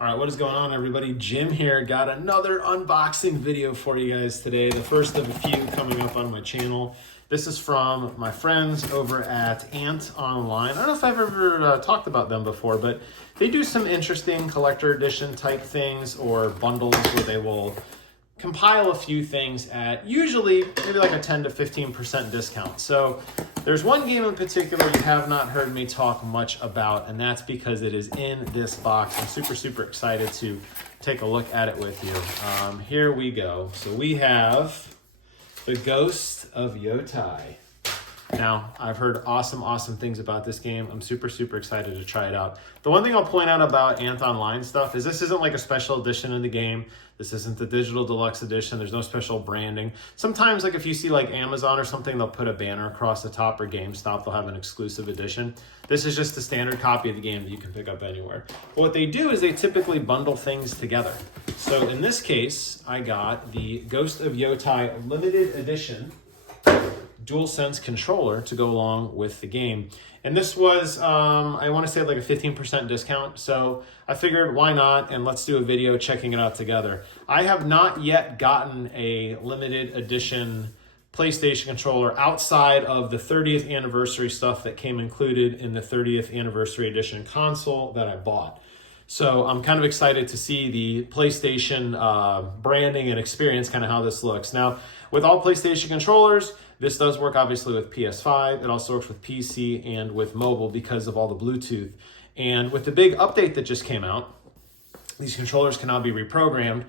All right, what is going on, everybody? Jim here. Got another unboxing video for you guys today. The first of a few coming up on my channel. This is from my friends over at Antonline. I don't know if I've ever talked about them before, but they do some interesting collector edition type things or bundles where they will compile a few things at usually maybe like a 10 to 15% discount. So there's one game in particular you have not heard me talk much about, and that's because it is in this box. I'm super excited to take a look at it with you. Here we go. So we have the Ghost of Yotei. Now, I've heard awesome things about this game. I'm super excited to try it out. The one thing I'll point out about Antonline stuff is this isn't like a special edition of the game. This isn't the digital deluxe edition. There's no special branding. Sometimes, like if you see like Amazon or something, they'll put a banner across the top, or GameStop, they'll have an exclusive edition. This is just a standard copy of the game that you can pick up anywhere. But what they do is they typically bundle things together. So in this case, I got the Ghost of Yotei limited edition DualSense controller to go along with the game. And this was, I want to say like a 15% discount. So I figured why not, and let's do a video checking it out together. I have not yet gotten a limited edition PlayStation controller outside of the 30th anniversary stuff that came included in the 30th anniversary edition console that I bought. So I'm kind of excited to see the PlayStation branding and experience, kind of how this looks. Now, with all PlayStation controllers, this does work obviously with PS5. It also works with PC and with mobile because of all the Bluetooth. And with the big update that just came out, these controllers can now be reprogrammed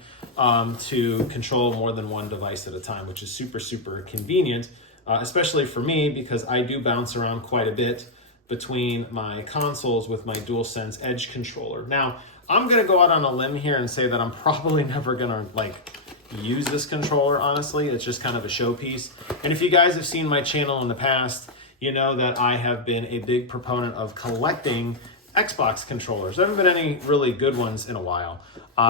to control more than one device at a time, which is super convenient, especially for me because I do bounce around quite a bit between my consoles with my DualSense Edge controller. Now, I'm gonna go out on a limb here and say that I'm probably never gonna use this controller, honestly. It's just kind of a showpiece. And if you guys have seen my channel in the past, you know that I have been a big proponent of collecting Xbox controllers. There haven't been any really good ones in a while,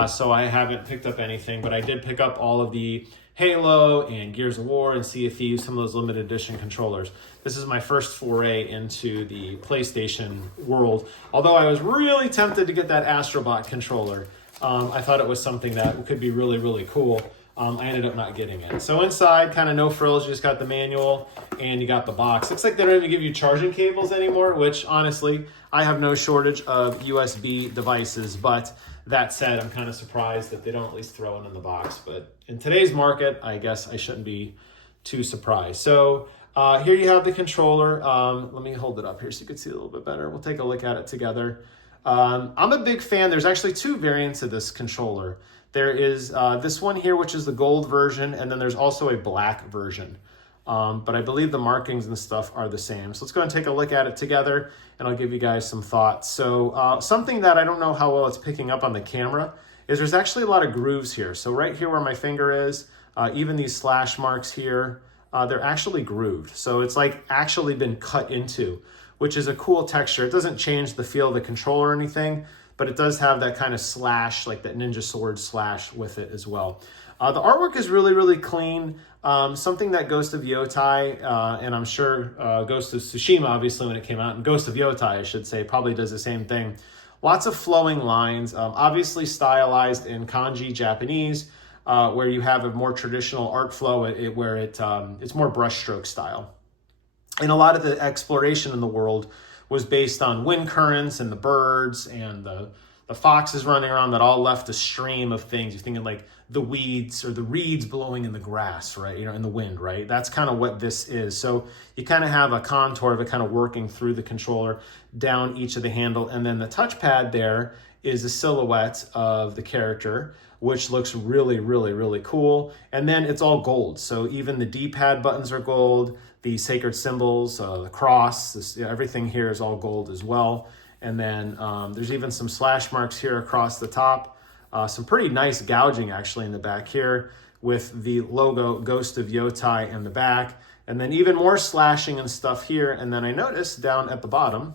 so I haven't picked up anything, but I did pick up all of the Halo and Gears of War and Sea of Thieves, some of those limited edition controllers. This is my first foray into the PlayStation world, although I was really tempted to get that Astrobot controller. I thought it was something that could be really cool. I ended up not getting it. So inside, kind of no frills, you just got the manual and you got the box. Looks like they don't even give you charging cables anymore, which honestly, I have no shortage of USB devices, but that said, I'm kind of surprised that they don't at least throw it in the box. But in today's market, I guess I shouldn't be too surprised. So here you have the controller. Let me hold it up here so you can see it a little bit better. We'll take a look at it together. I'm a big fan. There's actually two variants of this controller. There is this one here, which is the gold version, and then there's also a black version. But I believe the markings and stuff are the same. So let's go and take a look at it together, and I'll give you guys some thoughts. So something that I don't know how well it's picking up on the camera is there's actually a lot of grooves here. So right here where my finger is, even these slash marks here, they're actually grooved. So it's like actually been cut into, which is a cool texture. It doesn't change the feel of the controller or anything, but it does have that kind of slash, like that Ninja Sword slash with it as well. The artwork is really clean. Something that Ghost of Yotei, and I'm sure Ghost of Tsushima, obviously when it came out, and Ghost of Yotei, I should say, probably does the same thing. Lots of flowing lines, obviously stylized in kanji Japanese, where you have a more traditional art flow where it's more brushstroke style. And a lot of the exploration in the world was based on wind currents and the birds and the foxes running around that all left a stream of things. You're thinking like the weeds or the reeds blowing in the grass, right? You know, in the wind, right? That's kind of what this is. So you kind of have a contour of it kind of working through the controller down each of the handle. And then the touchpad there is a silhouette of the character, which looks really cool. And then it's all gold. So even the D-pad buttons are gold, the sacred symbols, the cross, everything here is all gold as well. And then there's even some slash marks here across the top. Some pretty nice gouging actually in the back here with the logo Ghost of Yotei in the back. And then even more slashing and stuff here. And then I noticed down at the bottom,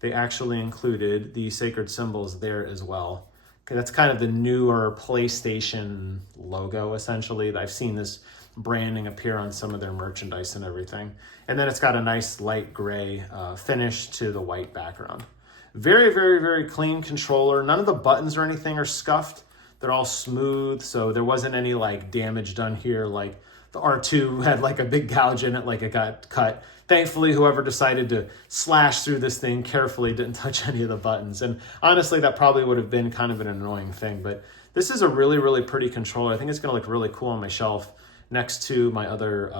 they actually included the sacred symbols there as well. Okay, that's kind of the newer PlayStation logo, essentially. I've seen this branding appear on some of their merchandise and everything. And then it's got a nice light gray finish to the white background. Very, very, very clean controller. None of the buttons or anything are scuffed. They're all smooth, so there wasn't any like damage done here. Like the R2 had like a big gouge in it, like it got cut. Thankfully, whoever decided to slash through this thing carefully didn't touch any of the buttons. And honestly, that probably would have been kind of an annoying thing. But this is a really, really pretty controller. I think it's going to look really cool on my shelf next to my other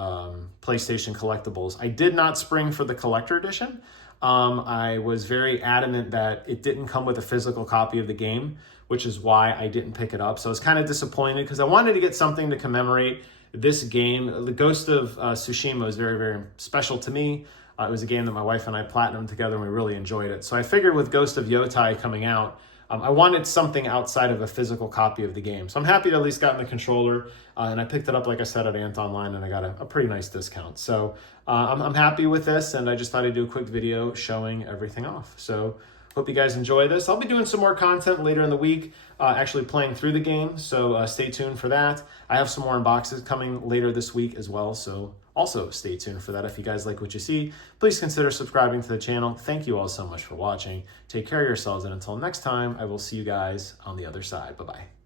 PlayStation collectibles. I did not spring for the collector edition. I was very adamant that it didn't come with a physical copy of the game, which is why I didn't pick it up. So I was kind of disappointed because I wanted to get something to commemorate this game. The Ghost of Tsushima is very, very special to me. It was a game that my wife and I platinumed together and we really enjoyed it. So I figured with Ghost of Yotei coming out, I wanted something outside of a physical copy of the game. So I'm happy to at least gotten the controller, and I picked it up, like I said, at Antonline, and I got a pretty nice discount. So I'm happy with this, and I just thought I'd do a quick video showing everything off. So hope you guys enjoy this. I'll be doing some more content later in the week, actually playing through the game, so stay tuned for that. I have some more unboxes coming later this week as well, so also stay tuned for that. If you guys like what you see, please consider subscribing to the channel. Thank you all so much for watching. Take care of yourselves, and until next time, I will see you guys on the other side. Bye-bye.